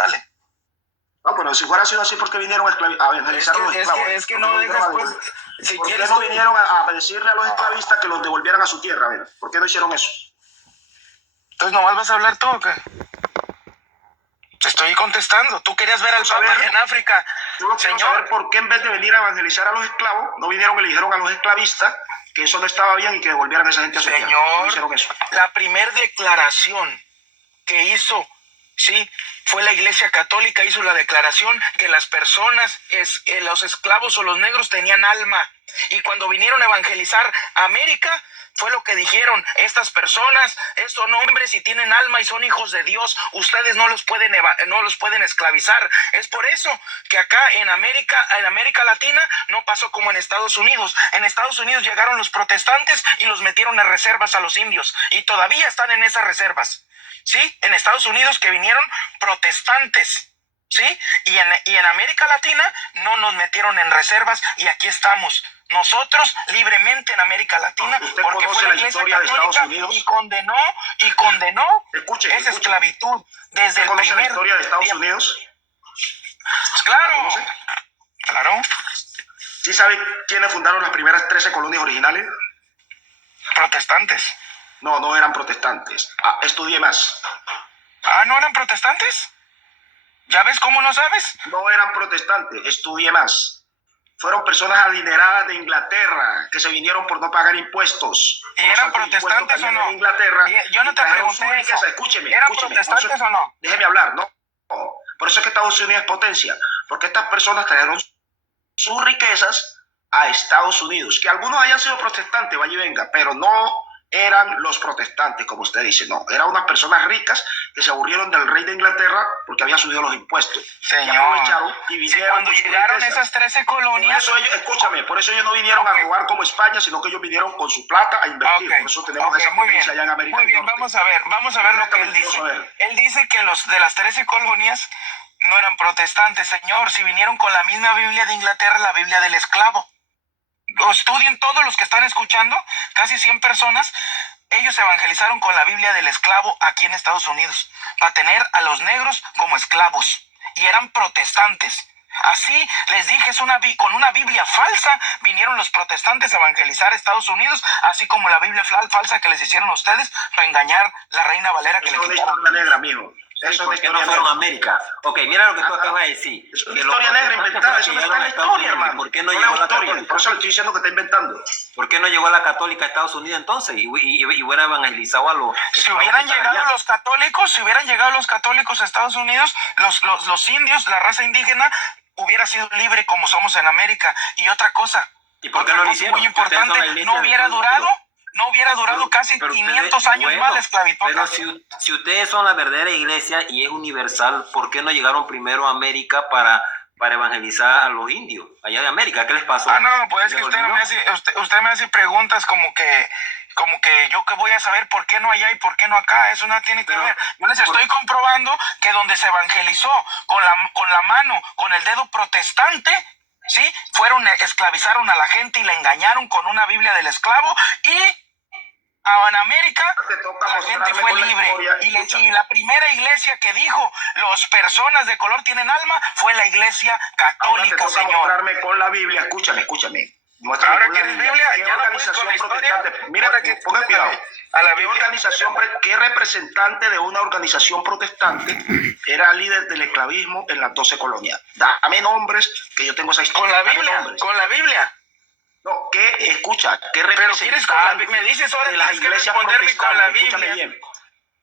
Dale. No, pero si fuera sido así, ¿por qué vinieron a evangelizar a los esclavos? Es que no dejas, pues, si ¿Por qué quieres no tú... vinieron a decirle a los esclavistas que los devolvieran a su tierra? A ver, ¿por qué no hicieron eso? Entonces, ¿nomás vas a hablar tú o qué? Te estoy contestando. Tú querías ver al Papa en África. Yo no quiero saber por qué en vez de venir a evangelizar a los esclavos, no vinieron y le dijeron a los esclavistas que eso no estaba bien y que devolvieran a esa gente a su tierra. ¿Por qué no hicieron eso? La primera declaración que hizo, sí, fue la Iglesia Católica, hizo la declaración que las personas, los esclavos o los negros tenían alma. Y cuando vinieron a evangelizar a América, fue lo que dijeron: estas personas, estos hombres, y tienen alma y son hijos de Dios, ustedes no los pueden esclavizar. Es por eso que acá en América Latina no pasó como en Estados Unidos. En Estados Unidos llegaron los protestantes y los metieron en reservas a los indios, y todavía están en esas reservas. ¿Sí? En Estados Unidos que vinieron protestantes, ¿sí? Y en América Latina no nos metieron en reservas, y aquí estamos nosotros libremente en América Latina. ¿Usted porque conoce fue la historia de Estados Unidos? Y condenó Escuche. esclavitud desde el primer ¿Conoce la historia de Estados Unidos? Pues claro. ¿Sí sabe quiénes fundaron las primeras 13 colonias originales? Protestantes. No eran protestantes. Estudié más. ¿No eran protestantes? ¿Ya ves cómo no sabes? No eran protestantes, estudié más. Fueron personas adineradas de Inglaterra que se vinieron por no pagar impuestos. ¿Y eran protestantes o no? En Inglaterra, yo no te pregunté eso. Escúcheme. ¿Eran protestantes o no? Déjeme hablar, ¿no? Por eso es que Estados Unidos es potencia. Porque estas personas trajeron sus riquezas a Estados Unidos. Que algunos hayan sido protestantes, vaya y venga, pero no eran los protestantes, como usted dice, no. Eran unas personas ricas que se aburrieron del rey de Inglaterra porque había subido los impuestos. Señor, y aprovecharon y vinieron. Cuando llegaron esas 13 colonias... Por eso ellos no vinieron a robar como España, sino que ellos vinieron con su plata a invertir. Por eso tenemos esa potencia allá en América. Muy bien, vamos a ver lo que él dice. Él dice que de las 13 colonias no eran protestantes, señor. Si vinieron con la misma Biblia de Inglaterra, la Biblia del esclavo. Estudien todos los que están escuchando, casi 100 personas, ellos evangelizaron con la Biblia del esclavo aquí en Estados Unidos, para tener a los negros como esclavos, y eran protestantes. Así les dije, con una Biblia falsa vinieron los protestantes a evangelizar a Estados Unidos, así como la Biblia falsa que les hicieron a ustedes para engañar la Reina Valera que le quitaron. Es una historia negra, mijo. Eso ¿Por qué no fueron a América? Ok, mira lo que tú acabas de decir. Es una historia negra inventada, eso no está en la historia, hermano. ¿Por qué no llegó la católica? Por eso le estoy diciendo que está inventando. ¿Por qué no llegó la católica a Estados Unidos entonces y hubiera evangelizado a los... Si hubieran llegado los católicos a Estados Unidos, los indios, la raza indígena, hubiera sido libre como somos en América. Y otra cosa, ¿y por qué no lo hicieron? Muy importante, no hubiera durado casi 500 años más de esclavitud. Pero si ustedes son la verdadera iglesia y es universal, ¿por qué no llegaron primero a América para evangelizar a los indios allá de América? ¿Qué les pasó? No, pues es que usted me hace preguntas como que yo que voy a saber por qué no allá y por qué no acá. Eso no tiene que ver. Yo les estoy comprobando que donde se evangelizó con la mano, con el dedo protestante, ¿sí? Esclavizaron a la gente y la engañaron con una Biblia del esclavo, y en América la gente fue libre. Y la primera iglesia que dijo las personas de color tienen alma fue la iglesia católica, ahora te toca señor. Mostrarme con la Biblia, escúchame. Ahora quieres Biblia, ¿Qué organización protestante? Mira, ponga cuidado. ¿Qué representante de una organización protestante era líder del esclavismo en las 12 colonias? Dame nombres, que yo tengo esa historia. Con la Biblia. No, ¿qué representante me dices ahora de la iglesia protestante? Escúchame bien.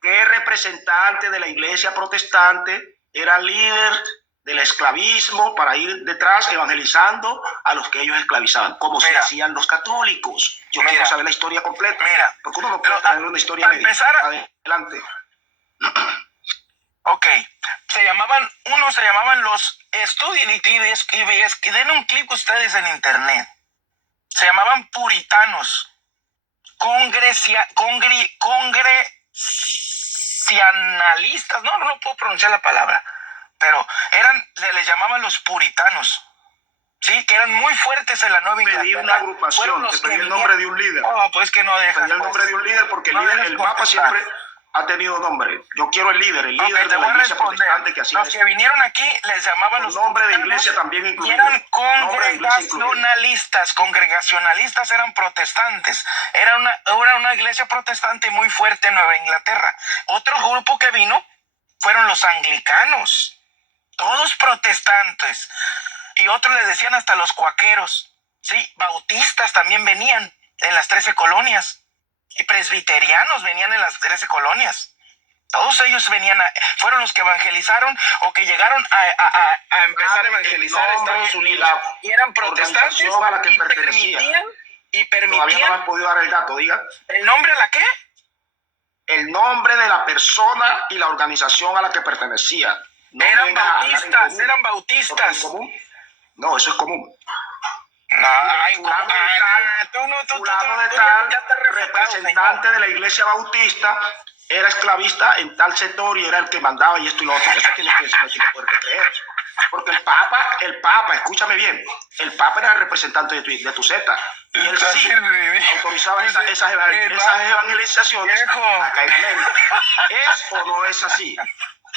¿Qué representante de la iglesia protestante era líder del esclavismo para ir detrás evangelizando a los que ellos esclavizaban, como se hacían los católicos? Yo quiero saber la historia completa. Porque uno no puede traer una historia media. Adelante. Ok, se llamaban los, estudien y den un clic ustedes en internet. Se llamaban puritanos, congresionalistas, no puedo pronunciar la palabra, pero se les llamaban los puritanos, sí, que eran muy fuertes en la Nueva Inglaterra. Pedí una agrupación, te pedí el nombre de un líder. Pues que no dejas. Pedí el nombre de un líder porque el Papa siempre ha tenido nombre. Yo quiero el líder Ok, de te la voy a iglesia responder. protestante que así Los es. que vinieron aquí les llamaban Con los nombre de puritanos iglesia también y incluido. eran Nombre de iglesia incluido. congregacionalistas eran protestantes. Era una iglesia protestante muy fuerte en Nueva Inglaterra. Otro grupo que vino fueron los anglicanos, todos protestantes. Y otros les decían hasta los cuaqueros. Sí, bautistas también venían en las 13 colonias. Y presbiterianos venían en las 13 colonias. Todos ellos fueron los que evangelizaron o que llegaron a empezar a evangelizar a Estados Unidos. Y eran protestantes a la que y pertenecía. permitían. Todavía no me han podido dar el dato, diga. ¿El nombre a la qué? El nombre de la persona y la organización a la que pertenecía. No eran bautistas. No, eso es común. No, Fulano de tal, representante de la iglesia bautista, era esclavista en tal sector y era el que mandaba y esto y lo otro. Eso tienes que decirlo sin poder creer. Porque el Papa, escúchame bien, el Papa era el representante de tu secta. Y él sí autorizaba esas evangelizaciones acá en América. ¿Es o no es así?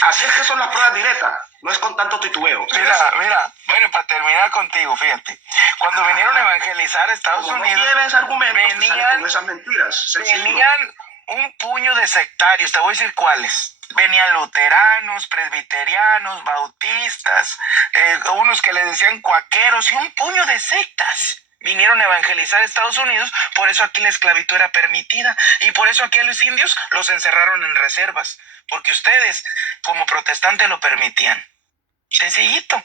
Así es que son las pruebas directas, no es con tanto titubeo. Mira, bueno, para terminar contigo, fíjate, cuando vinieron a evangelizar a Estados Unidos, no tienes argumentos, con esas mentiras. Venían un puño de sectarios, te voy a decir cuáles. Venían luteranos, presbiterianos, bautistas, unos que les decían cuaqueros y un puño de sectas. Vinieron a evangelizar a Estados Unidos, por eso aquí la esclavitud era permitida y por eso aquí a los indios los encerraron en reservas, porque ustedes como protestantes lo permitían. Sencillito.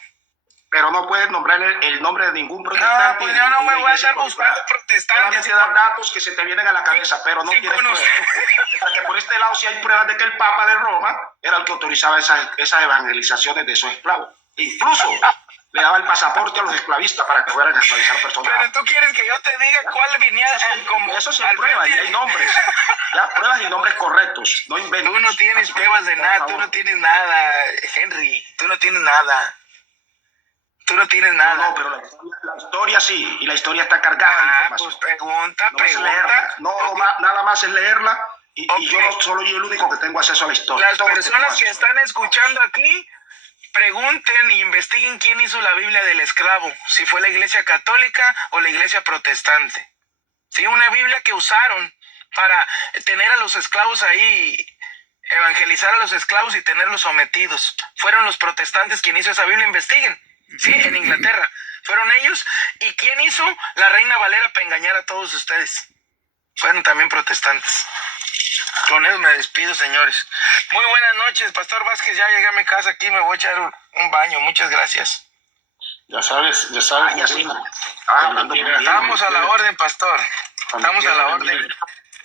Pero no puedes nombrar el nombre de ningún protestante. No, pues yo no me voy a estar buscando protestantes. Solamente dar datos que se te vienen a la cabeza, pero no tienes pruebas. Porque por este lado sí hay pruebas de que el Papa de Roma era el que autorizaba esas evangelizaciones de esos esclavos. Incluso le daba el pasaporte a los esclavistas para que fueran a esclavizar personas. Pero tú quieres que yo te diga cuál venía como... Eso sí hay pruebas y hay nombres. Ya, pruebas y nombres correctos. No inventes. Tú no tienes pruebas de nada, tú no tienes nada, Henry. Tú no tienes nada. Tú no tienes nada. No, pero la historia sí, y la historia está cargada de información. Pues pregunta. Nada más es leerla, y yo no soy el único que tengo acceso a la historia. Las personas que están escuchando aquí, pregunten e investiguen quién hizo la Biblia del esclavo, si fue la iglesia católica o la iglesia protestante. Sí, una Biblia que usaron para tener a los esclavos ahí, evangelizar a los esclavos y tenerlos sometidos. Fueron los protestantes quien hizo esa Biblia, investiguen. Sí, en Inglaterra. Fueron ellos. ¿Y quién hizo la Reina Valera para engañar a todos ustedes? Fueron también protestantes. Con eso me despido, señores. Muy buenas noches, Pastor Vázquez. Ya llegué a mi casa aquí, me voy a echar un baño. Muchas gracias. Ya sabes. Estamos a la orden, Pastor. Estamos a la orden.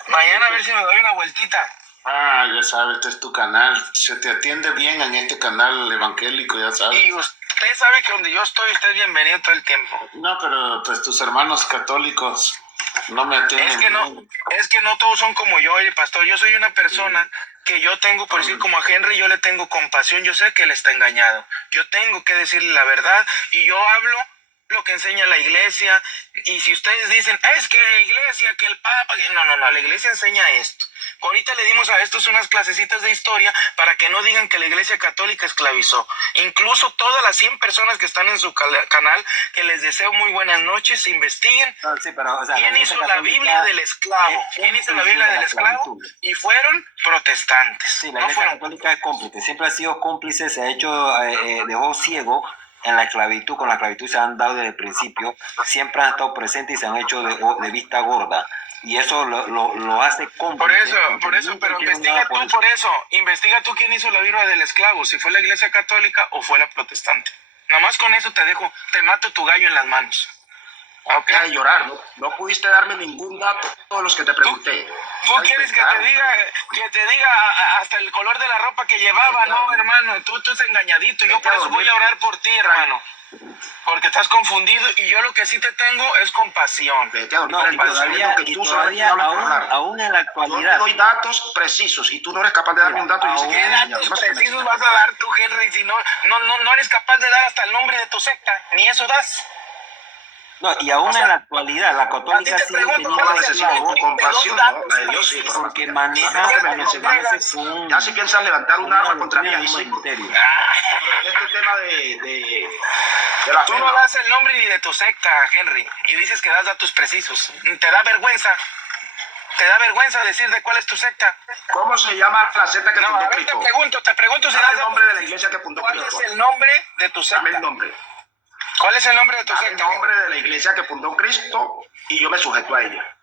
Mañana a ver si me doy una vueltita. Ya sabes, este es tu canal. Se te atiende bien en este canal evangélico, ya sabes. Y usted sabe que donde yo estoy, usted es bienvenido todo el tiempo. No, pero pues tus hermanos católicos no me atienden bien. Es que no todos son como yo, pastor. Yo soy una persona que yo tengo, por decir como a Henry, yo le tengo compasión. Yo sé que él está engañado. Yo tengo que decirle la verdad y yo hablo lo que enseña la iglesia. Y si ustedes dicen, es que la iglesia, que el Papa... No, la iglesia enseña esto. Ahorita le dimos a estos unas clasecitas de historia para que no digan que la iglesia católica esclavizó. Incluso todas las 100 personas que están en su canal, que les deseo muy buenas noches, investiguen. ¿Quién hizo la Biblia del esclavo? ¿Quién hizo la Biblia del esclavo? Y fueron protestantes. Sí, la iglesia católica es cómplice, siempre ha sido cómplice, se ha hecho, dejó ciego en la esclavitud, con la esclavitud se han dado desde el principio, siempre han estado presentes y se han hecho de vista gorda. Y eso lo hace cómplice. Por eso, pero investiga tú quién hizo la Biblia del esclavo, si fue la iglesia católica o fue la protestante. Nada más con eso te mato tu gallo en las manos. Okay. De llorar, no pudiste darme ningún dato de todos los que te pregunté. ¿Tú quieres que te diga hasta el color de la ropa que llevaba? No, hermano, tú estás engañadito. Yo por eso voy a orar por ti, hermano. Porque estás confundido y yo lo que sí te tengo es compasión. Aún en la actualidad. Yo te doy datos precisos y tú no eres capaz de darme un dato. ¿Qué datos precisos vas a dar tú, Henry? Si no eres capaz de dar hasta el nombre de tu secta, ni eso das. No, y aún en la actualidad, la A ti católica te sigue pregunto, teniendo ¿cuál es el esclavos nombre? compasión, Te doy ¿no? datos La de Dios sí, precisos. pero porque maneja con ya si piensas levantar un arma contra mí, ahí mismo sí. ministerio. Pero en este tema de la Tú fe, no ¿no? das el nombre ni de tu secta, Henry, y dices que das datos precisos. ¿Te da vergüenza? ¿Te da vergüenza decir de cuál es tu secta? ¿Cómo se llama la secta que No, fundó a ver, Cristo? te pregunto si Dame das el datos nombre de la precisos. iglesia que fundó ¿Cuál Cristo. es el nombre de tu Dame el secta? nombre. ¿Cuál es el nombre de tu Dame el secta? nombre de la iglesia que fundó Cristo y yo me sujeto a ella.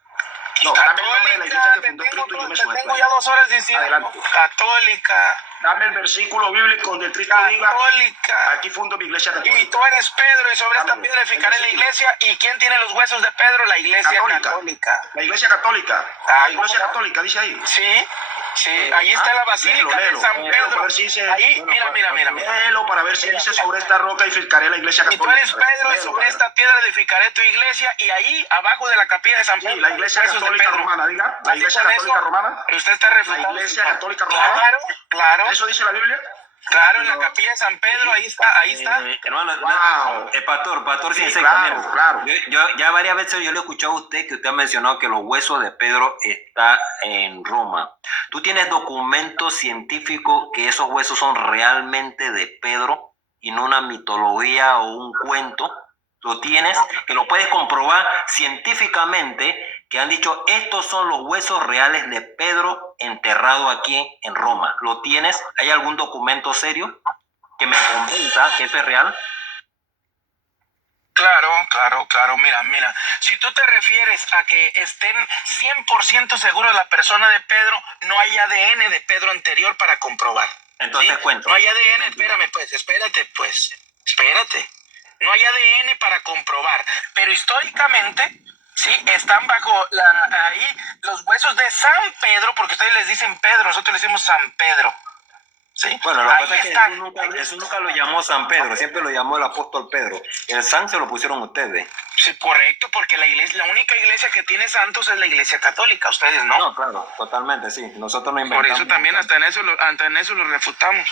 No, dame el nombre de la iglesia que fundó Cristo y yo me Te sujeto tengo a ya ella. 2 horas diciendo. Adelante. Católica. Dame el versículo bíblico donde Cristo diga, Católica. aquí fundo mi iglesia Y católica. tú eres Pedro y sobre esta Dámelo, piedra edificaré el la versículo. iglesia. ¿Y quién tiene los huesos de Pedro? La iglesia católica. La iglesia católica. Ah, La iglesia católica dice ahí. Sí, sí, ahí está la basílica léelo. de San Léelo Pedro. para ver si dice- Ahí, mira. Léelo para ver si dice sobre esta roca edificaré la iglesia Y tú católica. eres Pedro y Léelo, sobre para esta piedra edificaré tu iglesia. Y ahí, abajo de la capilla de San Pedro, Sí, la iglesia los huesos de católica Pedro. romana, diga. La Así iglesia con católica eso, romana. usted está refutado. La iglesia católica romana. Claro. ¿Eso dice la Biblia? Claro, en la capilla de San Pedro, ahí está. Hermano, Wow. pastor Sí, sin secta, claro, mira, claro. yo ya varias veces yo le he escuchado a usted que usted ha mencionado que los huesos de Pedro está en Roma. ¿Tú tienes documentos científicos que esos huesos son realmente de Pedro y no una mitología o un cuento? ¿Lo tienes? Que lo puedes comprobar científicamente, que han dicho estos son los huesos reales de Pedro enterrado aquí en Roma. ¿Lo tienes? ¿Hay algún documento serio que me convenza que eso es real? Claro. Mira. Si tú te refieres a que estén 100% seguros la persona de Pedro, no hay ADN de Pedro anterior para comprobar. Entonces ¿sí? cuento. No hay ADN, espérate. No hay ADN para comprobar. Pero históricamente, sí, están bajo ahí los huesos de San Pedro, porque ustedes les dicen Pedro, nosotros le decimos San Pedro. ¿sí? Bueno, lo que Ahí pasa es que están. Jesús nunca lo llamó San Pedro, siempre lo llamó el apóstol Pedro. El San se lo pusieron ustedes. Sí, correcto, porque la única iglesia que tiene santos es la iglesia católica, ustedes no. No, claro, totalmente, sí. Nosotros no Por inventamos. eso también hasta en eso lo refutamos.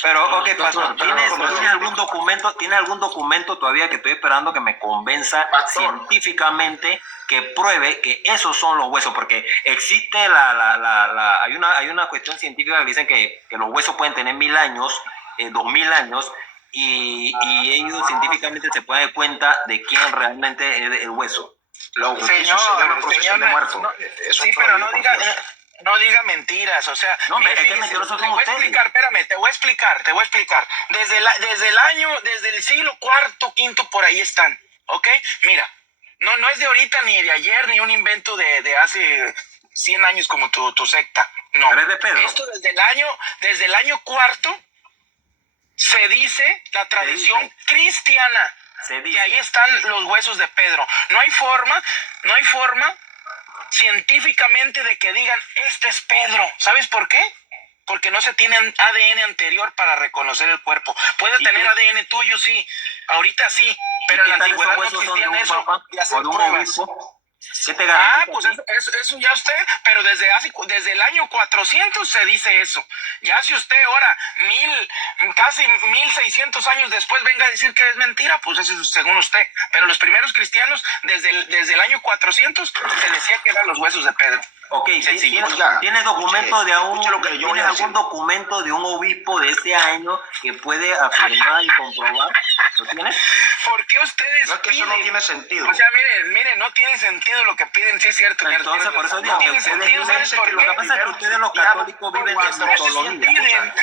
Pero, ok, pastor, ¿tienes algún documento todavía que estoy esperando que me convenza científicamente que pruebe que esos son los huesos? Porque existe hay una cuestión científica que dicen que los huesos pueden tener 1000 años, 2000 años, y ellos científicamente se pueden dar cuenta de quién realmente es el hueso. Señor, sí, pero no diga mentiras, o sea, no, mire, es que mentirosos son ustedes. Te voy a explicar. Desde el siglo IV, V, por ahí están, ¿ok? Mira, no es de ahorita, ni de ayer, ni un invento de hace 100 años como tu secta, no. Pero es de Pedro. Esto desde el año IV se dice, la tradición cristiana, que ahí están los huesos de Pedro. No hay forma científicamente de que digan, este es Pedro. ¿Sabes por qué? Porque no se tiene ADN anterior para reconocer el cuerpo. Puede tener ADN tuyo, sí, ahorita sí, pero en la antigüedad no existían eso y hacer pruebas. ¿Qué te garantiza? Pues eso ya usted, pero desde el año 400 se dice eso. Ya si usted ahora, casi 1600 años después venga a decir que es mentira, pues eso es según usted. Pero los primeros cristianos, desde el año 400, se decía que eran los huesos de Pedro. Ok, ¿tienes documento de algún documento de un obispo de ese año que puede afirmar y comprobar? ¿Lo tienes? ¿Por qué ustedes No, es que eso no tiene sentido. O sea, miren, no tiene sentido lo que piden, sí es cierto. Entonces, por eso digo no que tiene sentido, ¿sabes por lo que qué? pasa es que ustedes los católicos viven de mitología.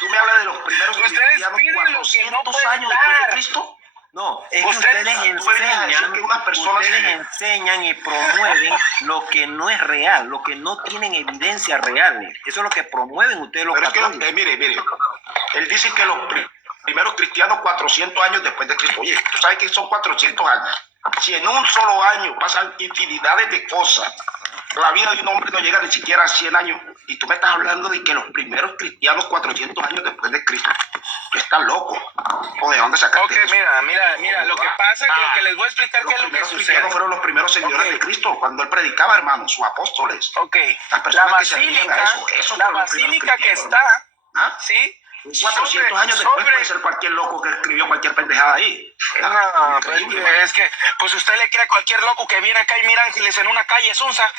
Tú me hablas de los primeros cristianos piden lo que no 400 pueden años después de dar. Cristo. No, es que Ustedes ustedes enseñan y promueven lo que no es real, lo que no tienen evidencia real. Eso es lo que promueven ustedes los católicos. Es que, mire, él dice que los primeros cristianos 400 años después de Cristo. Oye, tú sabes que son 400 años. Si en un solo año pasan infinidades de cosas, la vida de un hombre no llega ni siquiera a 100 años. Y tú me estás hablando de que los primeros cristianos 400 años después de Cristo. Tú estás loco. ¿O de dónde sacaste eso? Mira, lo que pasa, lo que les voy a explicar qué es lo que Los primeros sucede. cristianos fueron los primeros seguidores de Cristo, cuando él predicaba, hermano, sus apóstoles. Ok, Las la personas que se adherían a basílica, eso la fueron los primeros basílica que cristianos. está, ¿Ah? ¿sí? 400 años después puede ser cualquier loco que escribió cualquier pendejada ahí. No, es que, pues usted le cree a cualquier loco que viene acá y mira ángeles en una calle Sunza.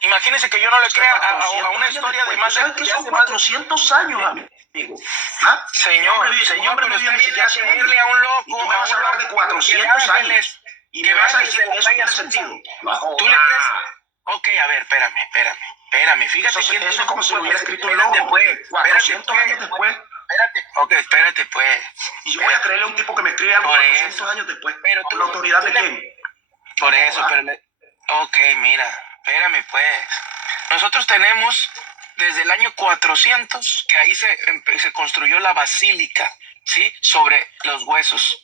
Imagínese que yo no le crea a una historia de más de... ¿Sabes qué son 400 años, amigo? ¿Ah? Señor, pero usted viene a creerle a un loco. Y tú me vas a hablar de 400 años. Y me vas a decir que eso tiene sentido. ¿Tú le crees? Ok, a ver, espérame. Fíjate eso, quién eso es como si hubiera escrito un espérate, loco. pues, 400 años después. Espérate, pues. Y yo voy a creerle a un tipo que me escribe algo Por 400 eso. años después. Pero ¿Por la autoridad de quién? Por eso, ok, mira, espérame, pues. Nosotros tenemos desde el año 400 que ahí se construyó la basílica, ¿sí? Sobre los huesos.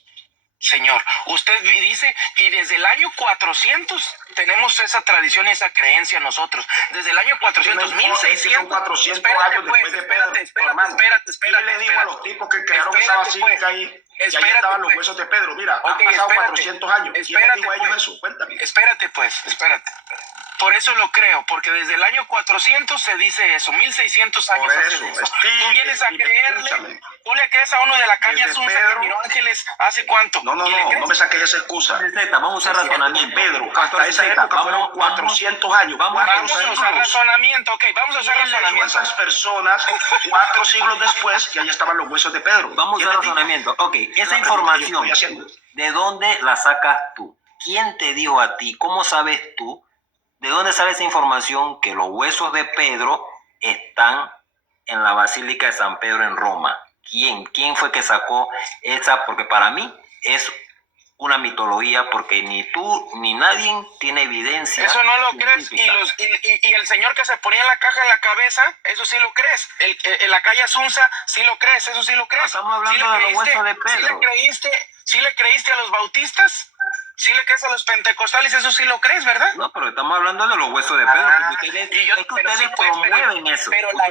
Señor, usted dice, y desde el año 400 tenemos esa tradición y esa creencia nosotros. Desde el año 400, 1600. Son 400 años después de Pedro. Espérate. Le digo a los tipos que crearon esa basílica ahí, y ahí estaban los huesos de Pedro. Mira, han pasado 400 años. ¿Quién les dijo a ellos eso? Cuéntame. Espérate. Por eso lo creo, porque desde el año 400 se dice eso, 1600 años Por hace eso. eso. Tú vienes a creerle, tú le crees a uno de la calle Asunza que miró ángeles hace cuánto. No me saques esa excusa. Vamos a usar razonamiento. Pedro, hasta esa época fueron 400 años. Vamos a usar razonamiento, ok, vamos a usar razonamiento. Esas personas, 4 siglos después, que ahí estaban los huesos de Pedro. Vamos a usar razonamiento. Ok, esa información, ¿de dónde la sacas tú? ¿Quién te dijo a ti? ¿Cómo sabes tú? ¿De dónde sale esa información que los huesos de Pedro están en la Basílica de San Pedro en Roma? ¿Quién fue que sacó esa? Porque para mí es una mitología, porque ni tú ni nadie tiene evidencia. Eso no lo crees. Y el señor que se ponía la caja en la cabeza, eso sí lo crees. En la calle Asunza, sí lo crees, eso sí lo crees. Estamos hablando de los huesos de Pedro. ¿Sí le creíste a los bautistas? ¿Sí le crees a los pentecostales? Eso sí lo crees, ¿verdad? No, pero estamos hablando de los huesos de Pedro. Ustedes promueven eso. Pero la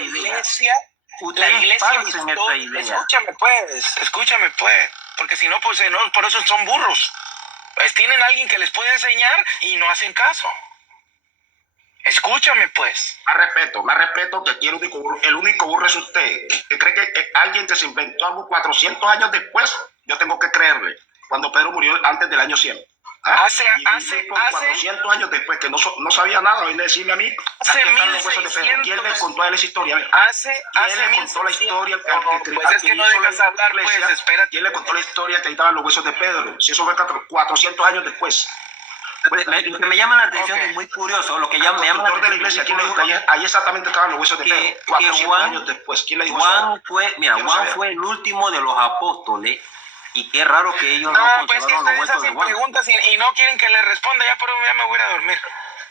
iglesia escúchame pues, porque si no, pues no, por eso son burros. Pues tienen a alguien que les puede enseñar y no hacen caso. Escúchame pues. Más respeto, que aquí el único burro es usted, que cree que alguien que se inventó algo 400 años después, yo tengo que creerle, cuando Pedro murió antes del año 100. Hace 400 años después, que no sabía nada, hoy le decirme a mí, ¿quién le contó a él esa historia? ¿Quién le contó la historia pues es que no dejas hablar, pues, espérate. ¿Quién le contó la historia que ahí estaban los huesos de Pedro? Si eso fue 400 años después. Lo que me llama la atención es muy curioso, lo que me llama la atención de la iglesia, ¿quién le dijo que ahí exactamente estaban los huesos de Pedro? 400 años después, ¿quién le dijo eso? Juan fue el último de los apóstoles. Y qué raro que ellos no pues que conservaron los ustedes huesos de hacen Juan. preguntas y no quieren que les responda, ya por un día me voy a dormir.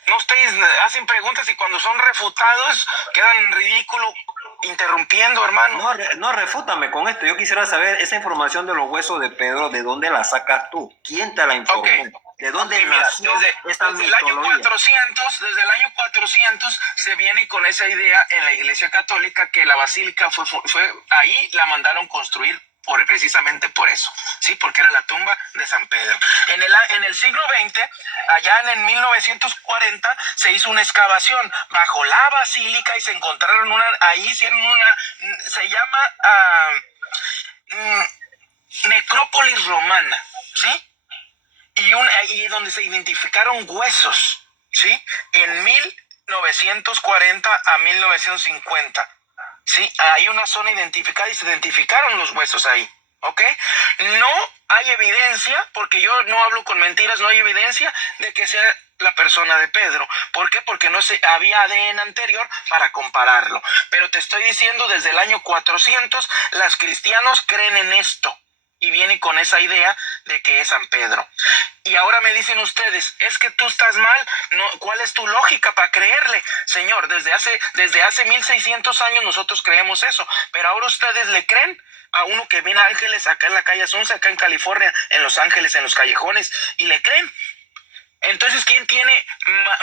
No, ustedes hacen preguntas y cuando son refutados quedan en ridículo interrumpiendo, hermano. No, refútame con esto. Yo quisiera saber esa información de los huesos de Pedro, ¿de dónde la sacas tú? ¿Quién te la informó? ¿De dónde nació esa mitología? Desde el año 400 se viene con esa idea en la Iglesia Católica que la basílica fue ahí la mandaron construir precisamente por eso, sí, porque era la tumba de San Pedro. En el siglo XX, allá en el 1940, se hizo una excavación bajo la basílica y se encontraron se llama necrópolis romana, ¿sí? Y donde se identificaron huesos, ¿sí? En 1940 a 1950. Sí, hay una zona identificada y se identificaron los huesos ahí, ¿ok? No hay evidencia, porque yo no hablo con mentiras, no hay evidencia de que sea la persona de Pedro. ¿Por qué? Porque había ADN anterior para compararlo. Pero te estoy diciendo, desde el año 400, los cristianos creen en esto. Y viene con esa idea de que es San Pedro. Y ahora me dicen ustedes, es que tú estás mal. No, ¿cuál es tu lógica para creerle? Señor, desde hace 1600 años nosotros creemos eso. Pero ahora ustedes le creen a uno que viene a ángeles acá en la calle Asunza, acá en California, en Los Ángeles, en los callejones, y le creen. Entonces, ¿quién tiene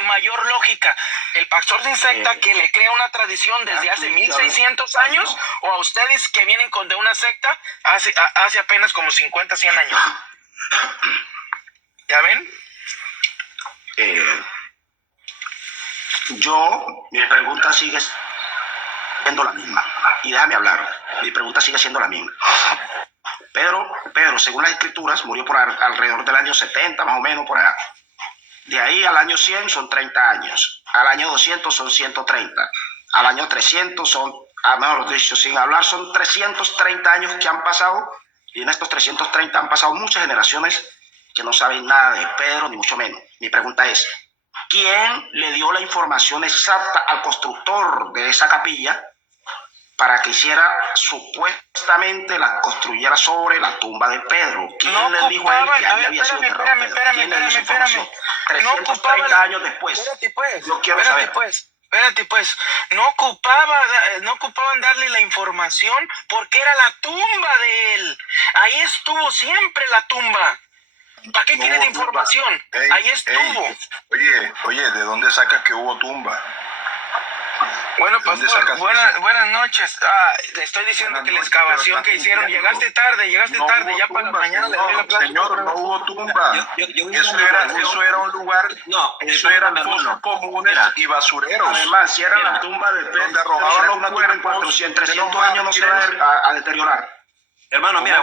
mayor lógica? ¿El pastor sin secta que le crea una tradición desde hace 1600 años? ¿O a ustedes que vienen de una secta hace apenas como 50, 100 años? ¿Ya ven? Mi pregunta sigue siendo la misma. Y déjame hablar. Mi pregunta sigue siendo la misma. Pedro, según las escrituras, murió por alrededor del año 70, más o menos, por allá. De ahí al año 100 son 30 años. Al año 200 son 130. Al año 300 son, mejor dicho, sin hablar, son 330 años que han pasado. Y en estos 330 han pasado muchas generaciones que no saben nada de Pedro, ni mucho menos. Mi pregunta es, ¿quién le dio la información exacta al constructor de esa capilla para que hiciera, supuestamente, la construyera sobre la tumba de Pedro? ¿Quién No le dijo a él que ahí había sido enterrado Pedro? Espérame. ¿Quién le dio esa información? No ocupaba 330 años después. Espérate pues. No ocupaban darle la información porque era la tumba de él. Ahí estuvo siempre la tumba. ¿Para qué quieren información? Ahí estuvo. Oye, ¿de dónde sacas que hubo tumba? Bueno, pastor, buenas noches. Le estoy diciendo que la excavación que hicieron, llegaste tarde, ya para mañana le doy la plata. Señor, no hubo tumba. Eso era un lugar, eso eran fosas comunes y basureros. Además, si era la tumba de Pedro, donde arrojaban los cuerpos, en 300 años no se va a deteriorar. Hermano, mira,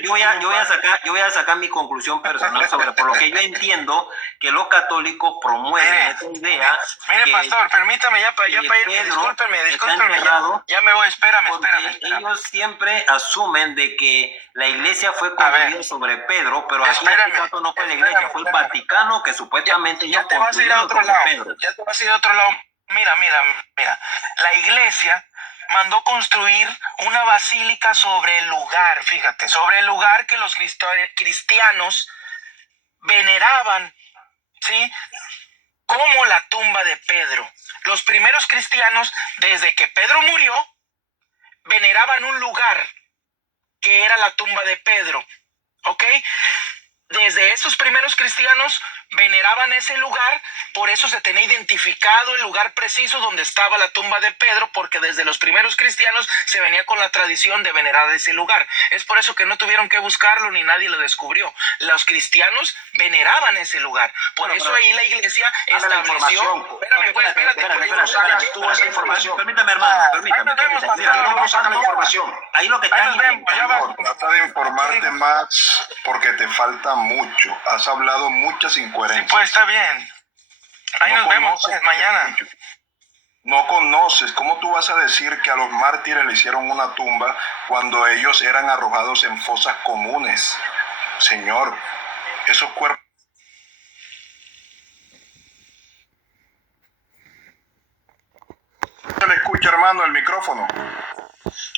yo voy a sacar mi conclusión personal por lo que yo entiendo que los católicos promueven esta idea. Mire, pastor, permítame ya para irme, discúlpeme, ya me voy, espérame. Ellos siempre asumen de que la iglesia fue construida sobre Pedro, pero aquí en este caso no fue la iglesia, fue el Vaticano que supuestamente ya te vas a ir a otro lado. Mira, la iglesia mandó construir una basílica sobre el lugar, fíjate, sobre el lugar que los cristianos veneraban, ¿sí? Como la tumba de Pedro. Los primeros cristianos, desde que Pedro murió, veneraban un lugar que era la tumba de Pedro, ¿ok? Desde esos primeros cristianos veneraban ese lugar, por eso se tenía identificado el lugar preciso donde estaba la tumba de Pedro, porque desde los primeros cristianos se venía con la tradición de venerar ese lugar. Es por eso que no tuvieron que buscarlo ni nadie lo descubrió. Los cristianos veneraban ese lugar. Por eso ahí la iglesia estableció... Espérate, tú esa información. Permítame, hermano, No saca la información. Ahí lo que está Trata de informarte más porque te falta mucho. Has hablado muchas incoherencias. Sí, pues está bien. Ahí nos vemos mañana. No conoces. ¿Cómo tú vas a decir que a los mártires le hicieron una tumba cuando ellos eran arrojados en fosas comunes? Señor, esos cuerpos... ¿Se le escucha, hermano, el micrófono?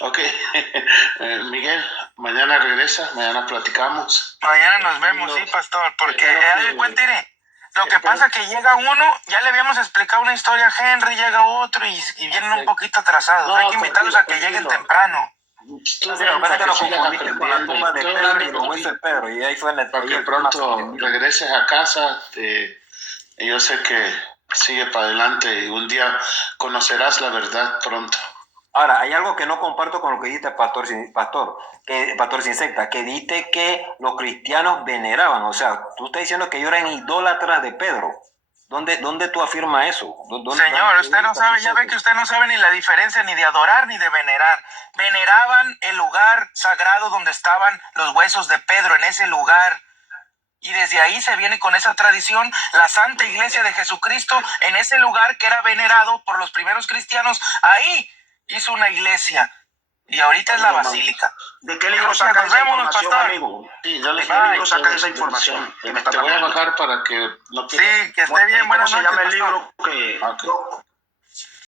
Ok, Miguel, mañana regresa, mañana platicamos. Mañana nos vemos, sí, pastor, porque lo que pasa es que llega uno, ya le habíamos explicado una historia a Henry, llega otro y vienen un poquito atrasados. Hay que invitarlos a que lleguen temprano. Lo que pasa es que nos confundiste con la tumba de Pedro y los huesos de Pedro, y ahí fue en el Para que pronto regreses a casa, yo sé que sigue para adelante y un día conocerás la verdad pronto. Ahora, hay algo que no comparto con lo que dijiste, Pastor Sin Secta, que dijiste que los cristianos veneraban, o sea, tú estás diciendo que ellos eran idólatras de Pedro. ¿Dónde tú afirmas eso? Señor, usted no sabe, ya ve que usted no sabe ni la diferencia ni de adorar ni de venerar. Veneraban el lugar sagrado donde estaban los huesos de Pedro, en ese lugar. Y desde ahí se viene con esa tradición, la Santa Iglesia de Jesucristo, en ese lugar que era venerado por los primeros cristianos, ahí hizo una iglesia. Y ahorita es la basílica. ¿De qué libro sacas esa información, amigo? Sí, yo ¿De qué libro sacas esa información? Te voy a bajar para que no sí, que esté bien, buenas noches, ¿Cómo se llama el libro que